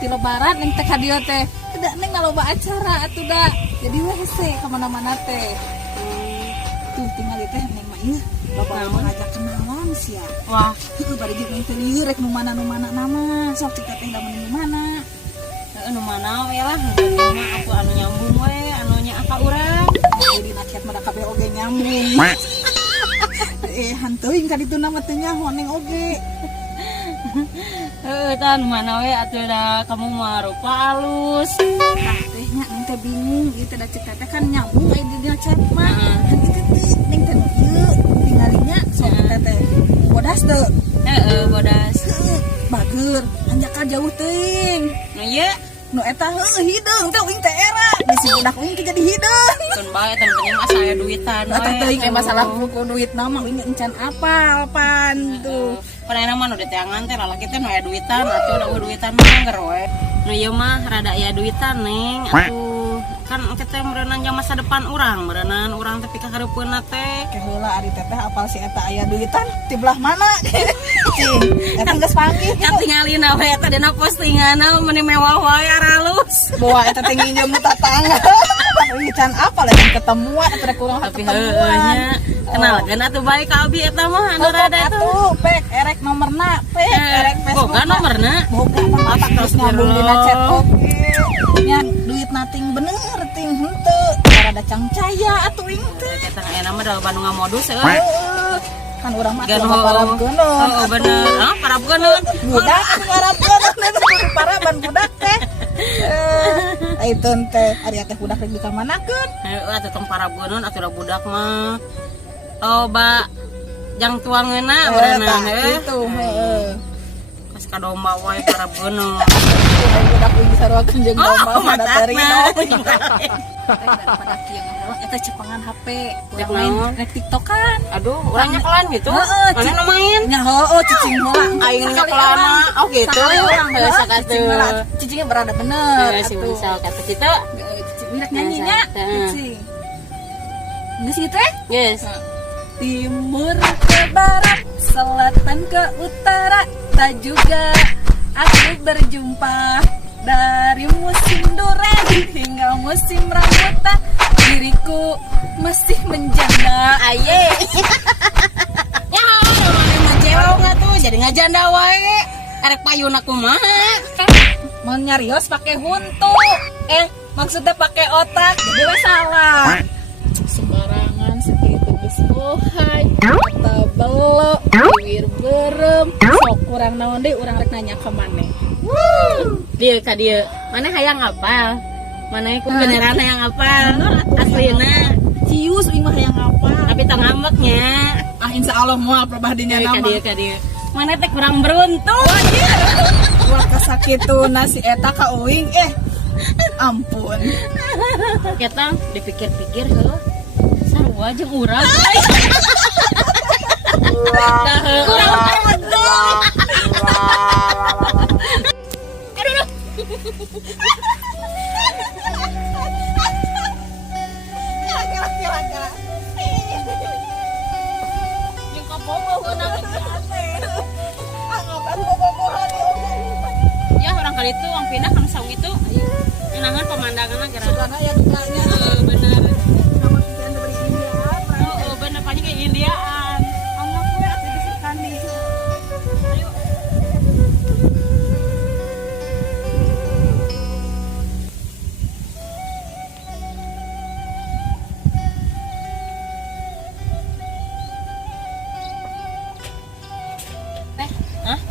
ti lebaran neng teh ka dieu teh tidak neng ngaloba acara atuh da jadi we hese ka mana-mana teh tuh tinggal teh neng mah ieu loba ngajak kenalan sia Wah, heuh bari jeung neng teh lieur rek nu mana nama sok tika teh da nu mana nu mana we lah, aku anu nyambung we, anu nya aka urang. jadi rakyat mah da kabeh oge nyambung hanteuing ka ditu nama teh nyaho neng oge Tan mana we atuh da kamu mah rupa alus. teh nya neng teh bingung ieu teh da cek teh kan nyambung aya di dina chat mah kan kitu teh neng teh nu ieu tinggalinya sok teh bodas teu Bodas. bager anjak ka jauh teuing Nu ieu nu eta heuh hideung teh uing teh era bisi budak uing teh jadi hideung keun bae tan penting mah saya duitan we. eta teuing aya masalah buku duit nama uing encan apal pan tuh Padahal mah nu diteangan teh lalaki teh nu aya duitan atuh da duitan mah nger we. Nu ieu mah rada aya duitan neng atuh kan kita meureunana jang masa depan urang, meureunana urang teh pika hareupeunna teh. keheula ari teteh apal si eta aya duitan ti belah mana cing eta geus panggih Kan tingalina we eta dina postinganna meuni mewah wae aralus. bawa eta teh nginjem tatangga duitan apal eta ketemuan eta rek urang Tapi ketemuan heunya kenalkeun atuh bae ka abi eta mah anu rada tuh. atuh pek erek nomorna pek erek Facebook Boga nomorna. boga mata terus nyambung dina chat oke nya duit nating bener ting henteu rada cangcaya atuh ing teh Eta aya nama da Bandung ngamodus euy. heueuh kan urang mah Gano. parabgeuneun Oh bener. Ah parabgeuneun. budak parabgeuneun eta paraban budak teh ayeuna teh ari teh budak rek dikamanakeun Heuh atuh tong parabgeuneun atuh da budak mah. Oh ba jang tuangeuna berenang heuh. itu heueuh Pas ka domba wae parabgeuneun. budak uing sarwakeun jeung domba pada teri daripada kieu ngomong eta cepengan HP urang main rek TikTokan Aduh, urang nyakelan gitu. Heeh, Mana nu main? nya heueuh cicing heula Aing nyakelana. Oh gitu. Biasa kata. cicing heula cicingnya berada bener Si atuh. misal kata kita. Cicing rek nyanyinya Heeh. cicing geus kieu teh Yes. timur ke barat selatan ke utara tak juga aku berjumpa dari musim durian hingga musim rambutan diriku masih menjanda Aye. Ya, mana mah jelong atuh jadi ngajanda wae. Arek payuna kumaha? mau nyarios pakai huntu maksudnya pakai otak jadi we salah sembarangan segitu geus bohay mata belok bibir berem sok kurang naon deui urang rek nanya ka maneh Dia ka dia. Mana hayang apal? Mana ku beneran hayang apal? Aslina. cius uing mah hayang apa Tapi tong ngambeknya. insyaallah moal prabadinya nama Ka dia. Mana teh kurang beruntung. wah kasakituna si eta ka uing ampun Kita dipikir-pikir heuh. Sarua jeung urang. Urang teh betul. Jeung kabogo heunang ya orang kali itu ang pindah kan saung itu enangan pemandangannya gerak. Sugana ya dukanya Bener. sama pikiran dari India Oh, bener banyak kayak Indiaan. Allah gue atuh disikan nih Ayo.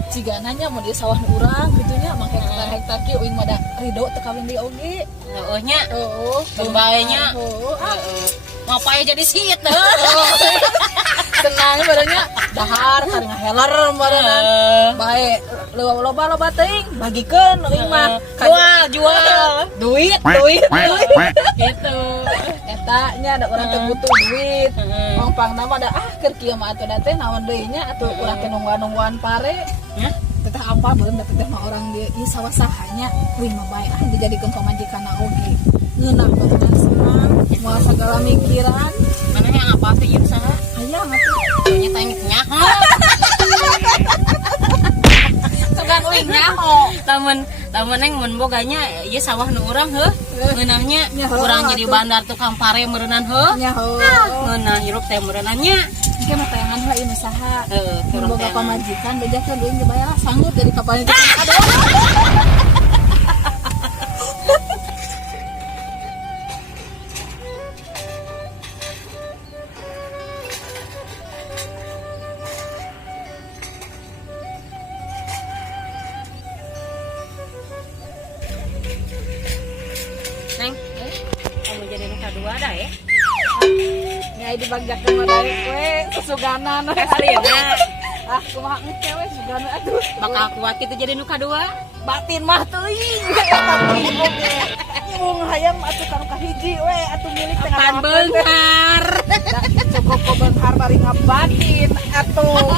cigananya mau di sawah urang gitunya mah hektar-hektar kieu uing mah da ridho teu kawin deui oge Heuhnya. heuh Bebaenya. heuh Ngapain jadi siet teh? tenang badannya dahar karena heler badangan bae loba teuing bagikeun uing mah Jual. duit Gitu. eta nya da urang teh butuh duit mangpang nama da keur kieu mah atuh da teh naon deui nya atuh urang teh nungguan pare Ya. teteh apa belum teteh mah orang dia ieu sawah-sahanya uing mah bae dijadikeun pamajikanna oge ngeunah barengan senang moal segala mikiran Mana yang apa tuh ieu saha? hayang atuh Nya tanya nyaho. tegan uing nyaho. Tamun neng mun boganya ieu sawah nu urang heuh. Ngeunahnya Nyaho, urang jadi atuh. bandar tukang pare meureunnan heuh. Nyaho. Ngeunah hirup teh meureunannya. Engke mah tayangan heula ieu usaha. Heeh, Mun urang boga teh. pamajikan bejakeun deui dibayar sanggup jadi kapalnya jadi kado. Neng, kamu jadi nu kadua dah ya. Nyai dibagjakeun mah dari we susuganan we. Aslinya. Ah kumaha engke we susuganan aduh. Bakal kuat kita jadi nu kadua. Batin mah teuing eta teuing oge. Mung hayang atuh kanu kahiji we atuh milik teh Pan beunghar. cukup ku beunghar bari ngabatin atuh.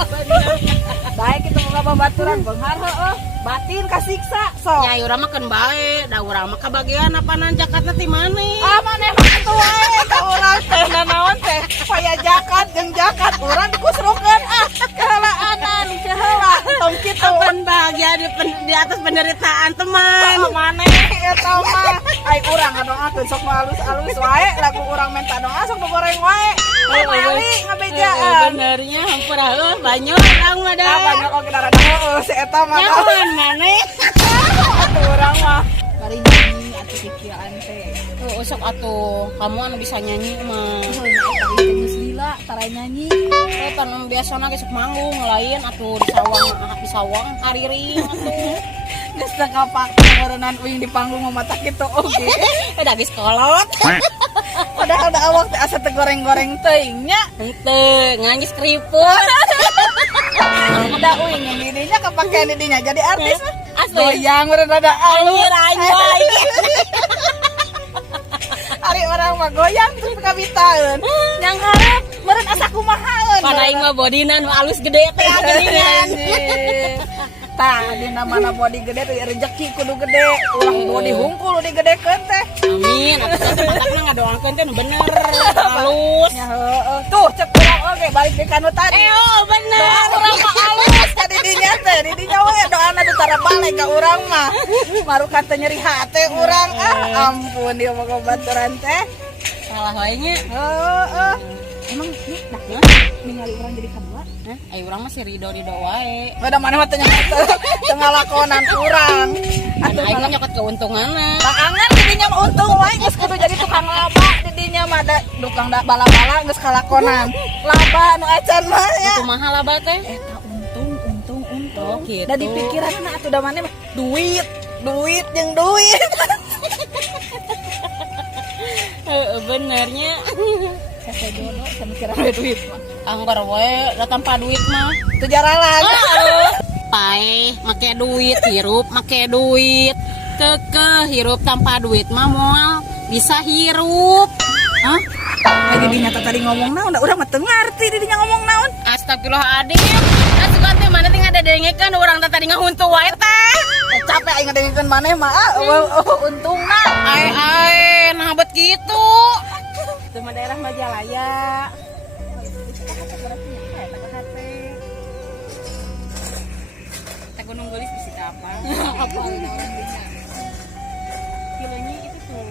Baik kita boga babaturan beunghar heueuh. Batin kasiksa sok. Nyai urang mah keun bae, da urang mah kabagean apanan jakatna ti maneh. Ah maneh mah kitu wae ka urang teh nanaon teh paya jakat jeung jakat urang dikusrukeun kehelaanan keheula tong kitu. Apan bahagia di atas penderitaan teman. Ah maneh eta mah ai urang ngadoakeun sok alus-alus wae lagu urang minta doa sok goreng wae. Ai mali ngabejaan. Benernya hampur heuh banyak urang mah da. Ah banyak oge darah heueuh si eta mah. Nyaman maneh. Atuh urang mah bari nyanyi atuh pikiran teh. Tuh sok atuh, kamu anu bisa nyanyi mah. Geus lila tara nyanyi. Tan biasana geus sok manggung lain atuh di sawang kariring atuh. Geus teu kapak meureunnan uing di panggung mah mata kitu oge. Da geus kolot. Padahal da awak teh asa teu goreng-goreng teuing nya. Henteu, ngangis keriput. Da uing yang didinya kapakean didinya jadi artis mah. Asli. Goyang meureun ada alus. Anjay. Ari orang mah goyang terus kabitaeun. Yang harap meureun asa kumahaeun. Pada aing mah bodina nu alus gede teh geuningan. Tah dina mana body gede teh rezeki kudu gede. Ulah body hungkul digedekeun teh. Amin, atuh teh matakna ngadoakeun teh nu bener. Halus. Ya heueuh. Tuh cek urang oge balik di kanu tadi. Oh, bener. Doa urang mah alus ka didinya teh. Didinya we doana teh tara balik ka urang mah. Marukan teh nyeri hate urang. Ah ampun dia mah baturan teh. Salah wae nya. Heeh. Emang nih nah ningali urang jadi kadua. Ayo urang mah si Rido wae. Beda mana mah teh tengah lakonan urang. Atuh aing mah nyokot keuntunganna. Angan didinya mah untung wae geus kudu jadi tukang laba didinya mah ada tukang bala-bala geus kalakonan. Laba nu acan mah ya. Kumaha laba teh? Eta untung. Oh, gitu. Da di pikiranna atuh da maneh mah duit jeung duit. Heeh, benernya. Saya jodoh pemikiran we duit mah. Anggar we da tanpa duit mah. Teu jaralan. Pae make duit, hirup make duit. Kekeh hirup tanpa duit mah moal bisa hirup. Hah? Didinya tadi ngomong naon, da urang mah teu ngarti didinya ngomong naon. Astagfirullahaladzim. Asukan teh mana teh ngadedengekeun urang teh tadi ngahuntu wae teh. Capek aing ngadengkeun maneh mah. Untungna. Ai nah bet kitu. Itu mah daerah Majalaya. Teh Gunung Gelis bisa apa? Apa orang Kilonya itu tuh